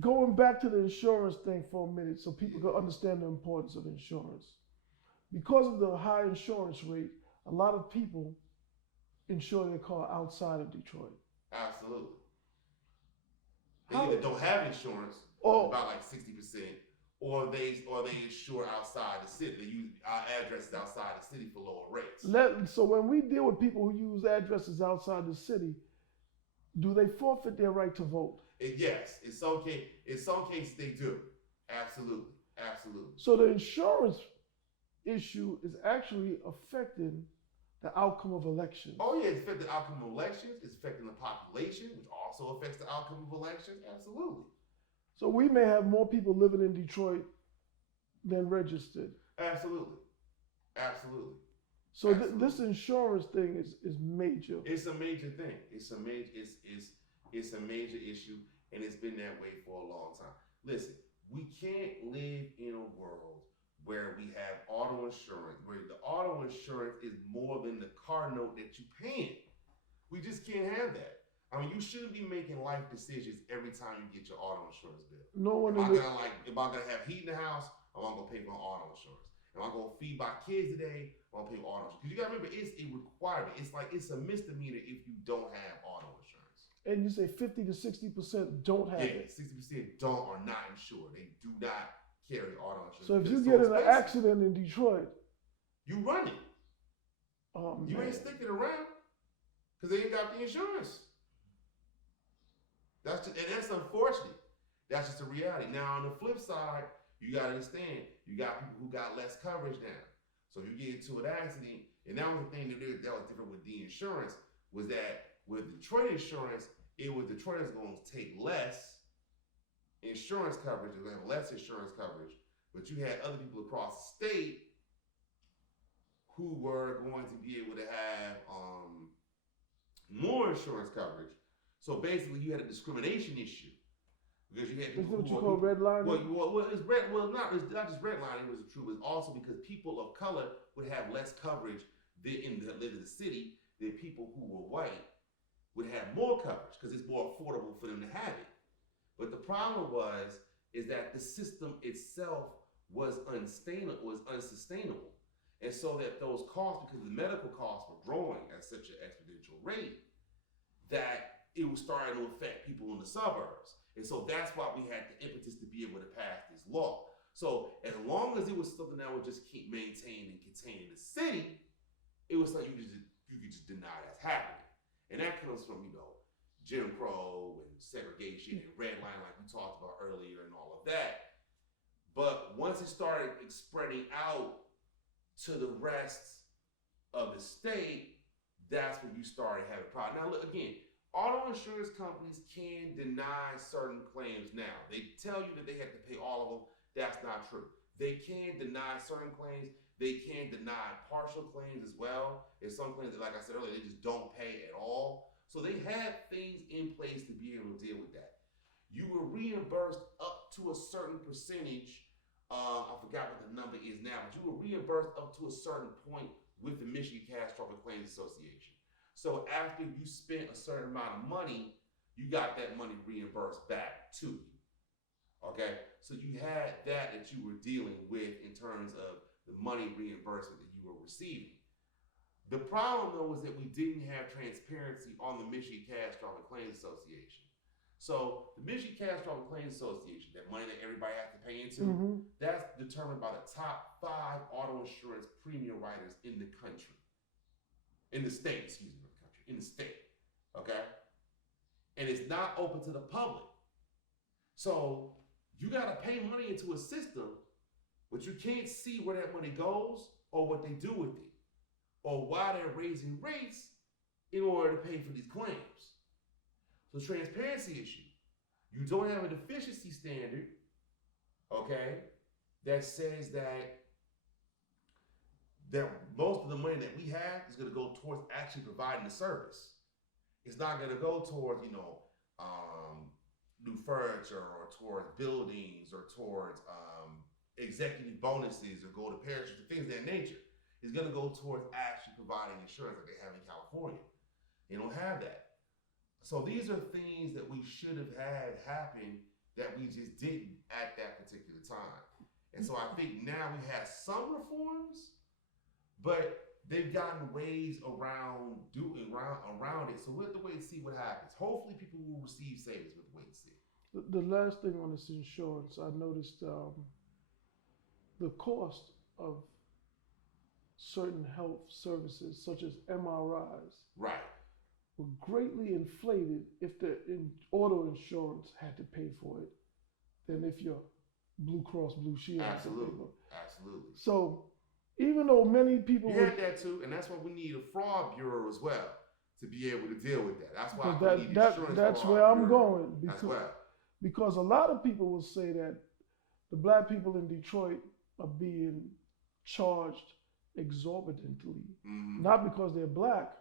going back to the insurance thing for a minute, so people can understand the importance of insurance. Because of the high insurance rate, a lot of people insure their car outside of Detroit. Absolutely. They How- either don't have insurance, Oh. about like 60%, or they insure outside the city. They use our addresses outside the city for lower rates. So when we deal with people who use addresses outside the city, do they forfeit their right to vote? Yes, in some cases they do. Absolutely. So the insurance issue is actually affecting the outcome of elections. Oh yeah, it's affecting the outcome of elections. It's affecting the population, which also affects the outcome of elections. Absolutely. So we may have more people living in Detroit than registered. Absolutely. So this insurance thing is major. It's a major thing. It's a major issue, and it's been that way for a long time. Listen, we can't live in a world where we have auto insurance, where the auto insurance is more than the car note that you're paying. We just can't have that. I mean, you shouldn't be making life decisions every time you get your auto insurance bill. No one Am I gonna have heat in the house? Am I gonna pay for my auto insurance? Am I gonna feed my kids today? I'm gonna pay for auto insurance. Because you gotta remember, it's a requirement. It's a misdemeanor if you don't have auto insurance. And you say 50 to 60% don't have it. 60% don't or not insured. They do not carry auto insurance. So if you It's get in an expensive. accident in Detroit, you run it. oh You man. ain't sticking around because they ain't got the insurance. That's unfortunate. That's just a reality. Now on the flip side, you gotta understand, you got people who got less coverage now. So you get into an accident, and that was the thing that was different with the insurance, was that with Detroit insurance, it was Detroit is going to take less insurance coverage, they're going to have less insurance coverage, but you had other people across the state who were going to be able to have more insurance coverage. So basically, you had a discrimination issue because you had Is people what you who call redlining? it's not just redlining was true, but also because people of color would have less coverage in the city than people who were white would have more coverage because it's more affordable for them to have it. But the problem is that the system itself was unsustainable. And so that those costs, because the medical costs were growing at such an exponential rate, that it was starting to affect people in the suburbs. And so that's why we had the impetus to be able to pass this law. So as long as it was something that would just keep maintaining and containing the city, it was something you could just deny that's happening. And that comes from, Jim Crow and segregation and redlining like we talked about earlier and all of that. But once it started spreading out to the rest of the state, that's when you started having a problem. Now, look, again, auto insurance companies can deny certain claims now. They tell you that they have to pay all of them. That's not true. They can deny certain claims. They can deny partial claims as well. There's some claims that, like I said earlier, they just don't pay at all. So they had things in place to be able to deal with that. You were reimbursed up to a certain percentage. I forgot what the number is now, but you were reimbursed up to a certain point with the Michigan Catastrophic Claims Association. So after you spent a certain amount of money, you got that money reimbursed back to you. Okay? So you had that you were dealing with in terms of the money reimbursement that you were receiving. The problem, though, was that we didn't have transparency on the Michigan Catastrophic Claims Association. So the Michigan Catastrophic Claims Association, that money that everybody has to pay into, that's determined by the top 5 auto insurance premium writers in the country. In the state, in the state, okay? And it's not open to the public. So you gotta pay money into a system, but you can't see where that money goes or what they do with it, or why they're raising rates in order to pay for these claims. So transparency issue. You don't have a deficiency standard, okay, that says that most of the money that we have is going to go towards actually providing the service. It's not going to go towards, new furniture or towards buildings or towards executive bonuses or go to parachutes, things of that nature. It's going to go towards actually providing insurance like they have in California. They don't have that. So these are things that we should have had happen that we just didn't at that particular time. And so I think now we have some reforms, but they've gotten ways around it. So we'll have to wait and see what happens. Hopefully people will receive savings. We'll have to wait and see. The last thing on this insurance, I noticed the cost of certain health services, such as MRIs, Right. were greatly inflated if the auto insurance had to pay for it than if your Blue Cross Blue Shield had to pay for it. Absolutely. So even though many people You had that too, and that's why we need a fraud bureau as well to be able to deal with that. That's why we need insurance. That's where I'm going because a lot of people will say that the black people in Detroit are being charged exorbitantly, not because they're black,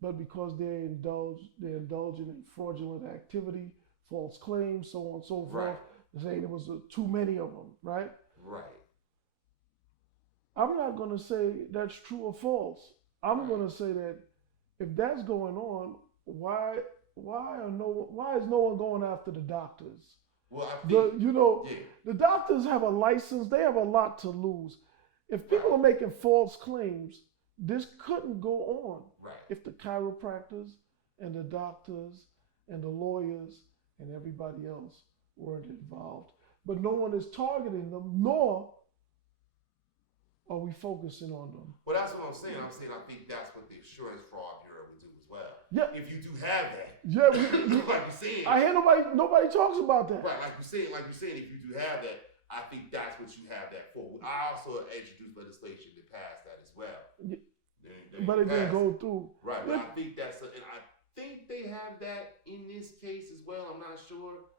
but because they're indulging in fraudulent activity, false claims, so on and so forth. Saying it was too many of them, right? Right. I'm not going to say that's true or false. I'm going to say that if that's going on, why is no one going after the doctors? Well, I think, the doctors have a license. They have a lot to lose. If people are making false claims, this couldn't go on. Right. If the chiropractors and the doctors and the lawyers and everybody else weren't involved. But no one is targeting them, nor are we focusing on them. Well, that's what I'm saying. I think that's what the Insurance Fraud Bureau would do as well. Yeah. If you do have that. Yeah. Like you said. I hear nobody talks about that. Right. Like you said, if you do have that, I think that's what you have that for. I also introduced legislation to pass that as well. Yeah. But it didn't go through. Right. But I think and I think they have that in this case as well. I'm not sure.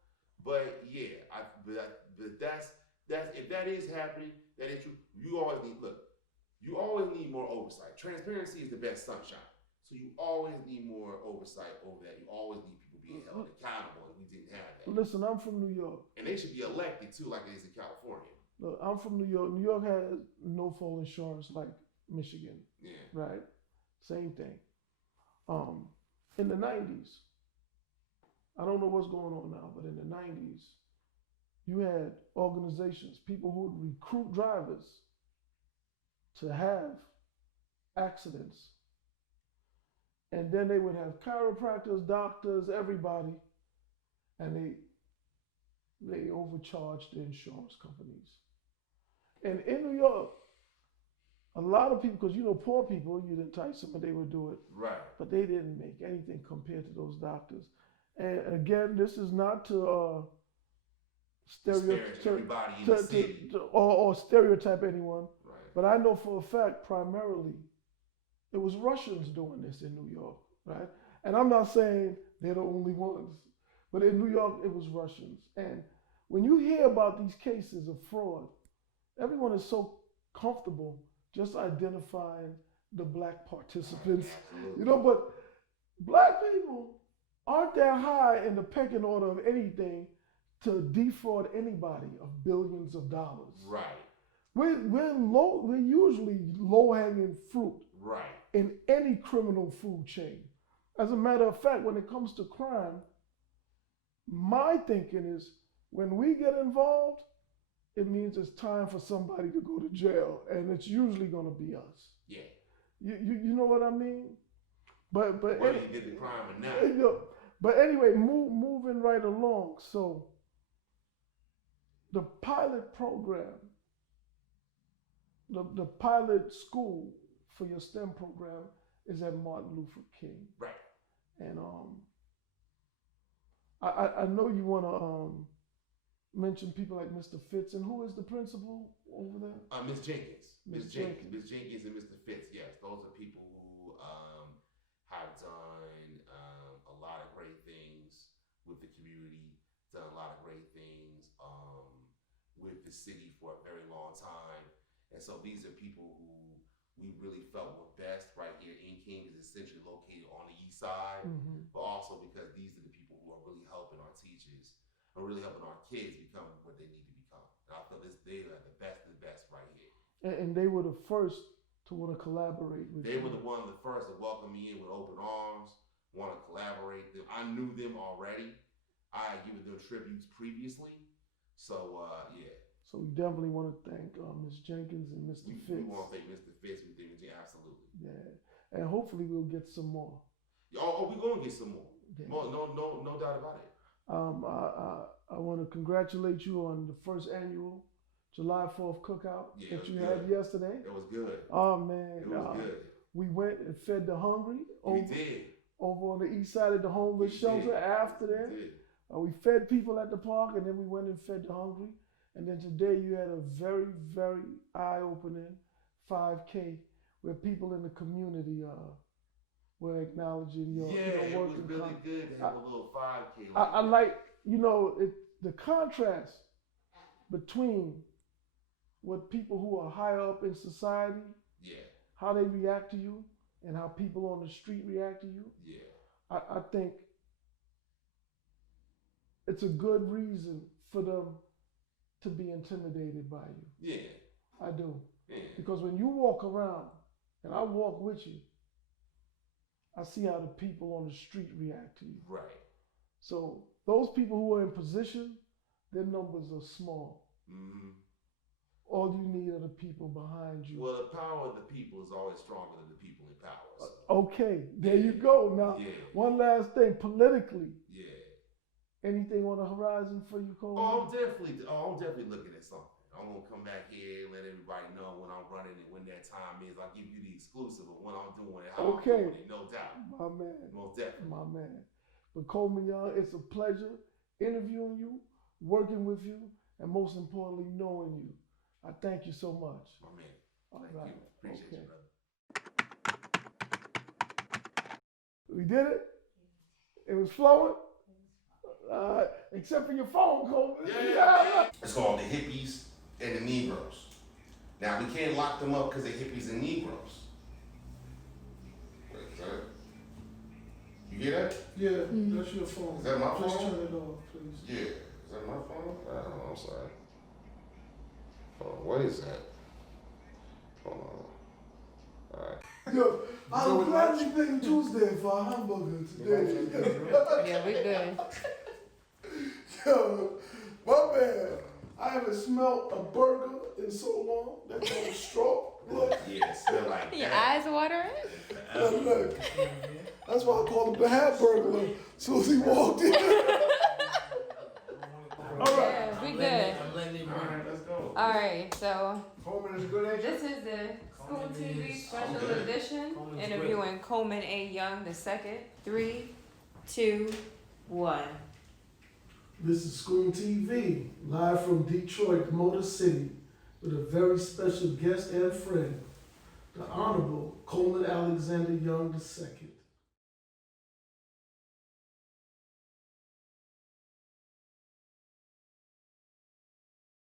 But yeah, but that's if that is happening, that is true. You always need more oversight. Transparency is the best sunshine. So you always need more oversight over that. You always need people being held accountable, and we didn't have that. Listen, I'm from New York. And they should be elected too, like it is in California. Look, I'm from New York. New York has no fault insurance like Michigan. Yeah. Right? Same thing. In the 90s, I don't know what's going on now, but in the 90s, you had organizations, people who would recruit drivers to have accidents. And then they would have chiropractors, doctors, everybody, and they overcharged the insurance companies. And in New York, a lot of people, because poor people, you'd entice them and they would do it. Right. But they didn't make anything compared to those doctors. And again, this is not to stereotype everybody in the city. or stereotype anyone. Right. But I know for a fact, primarily, it was Russians doing this in New York, right? And I'm not saying they're the only ones, but in New York, it was Russians. And when you hear about these cases of fraud, everyone is so comfortable just identifying the black participants, but black people aren't that high in the pecking order of anything to defraud anybody of billions of dollars. Right. We're usually low-hanging fruit. Right. In any criminal food chain. As a matter of fact, when it comes to crime, my thinking is when we get involved, it means it's time for somebody to go to jail, and it's usually going to be us. Yeah. You know what I mean? But whether you did the crime or not. But anyway, moving right along. So the pilot program, the pilot school for your STEM program is at Martin Luther King. Right. And I know you want to mention people like Mr. Fitz, and who is the principal over there? Miss Jenkins. Miss Jenkins and Mr. Fitz. Yes, those are people who have done a lot of great things with the community, done a lot of great things with the city for a very long time. And so these are people who we really felt were best right here in King, is essentially located on the east side, but also because these are the people who are really helping our teachers and really helping our kids become what they need to become. And I feel they are the best right here. And they were the first to want to collaborate with They you. were the first to welcome me in with open arms, want to collaborate. I knew them already. I had given them tributes previously. So, yeah. So we definitely want to thank Ms. Jenkins and Mr. Fitz. We want to thank Mr. Fitz. We think absolutely. Yeah, and hopefully we'll get some more. Oh, we're gonna get some more. Yeah. No doubt about it. I want to congratulate you on the first annual July 4th cookout that you had yesterday. It was good. Oh man, it was good. We went and fed the hungry. We did. Over on the east side of the homeless shelter. After that, we fed people at the park, and then we went and fed the hungry. And then today you had a very, very eye-opening 5K where people in the community were acknowledging your work. It was really good to have a little 5K. I like, the contrast between what people who are higher up in society, how they react to you, and how people on the street react to you. I think it's a good reason for them to be intimidated by you. I do. Because when you walk around, and I walk with you, I see how the people on the street react to you. Right. So those people who are in position, their numbers are small. Mm-hmm. All you need are the people behind you. Well, the power of the people is always stronger than the people in power. So. Okay, there you go. Now, one last thing, politically. Anything on the horizon for you, Coleman? I'm definitely looking at something. I'm gonna come back here and let everybody know when I'm running and when that time is. I'll give you the exclusive of when I'm doing it, how I'm doing it, no doubt. My man. Most definitely. My man. But Coleman Young, it's a pleasure interviewing you, working with you, and most importantly, knowing you. I thank you so much. My man. Thank you. Appreciate you, brother. We did it? It was flowing? Except for your phone, Coleman. Yeah. It's called the hippies and the Negroes. Now, we can't lock them up because they're hippies and Negroes. Wait, is that? You get that? Yeah, that's your phone. Is that my phone? Just turn it off, please. Yeah. Is that my phone? Oh, I'm sorry. Hold on, what is that? Hold on. All right. Yo, I'm glad you picked Tuesday for a hamburger today. Yeah, we good. Yo, my man, I haven't smelled a burger in so long. That's on a straw. Look. Yeah, it smell like that. Your eyes watering? Look. That's why I called him the hamburger. As soon as he walked in. All right. Yeah, we good. All right, let's go. All right, so Coleman is a good agent. this is the Scoon TV special edition, interviewing Coleman A. Young II. 3, 2, 1. This is Scoon TV, live from Detroit, the Motor City, with a very special guest and friend, the Honorable Coleman Alexander Young II.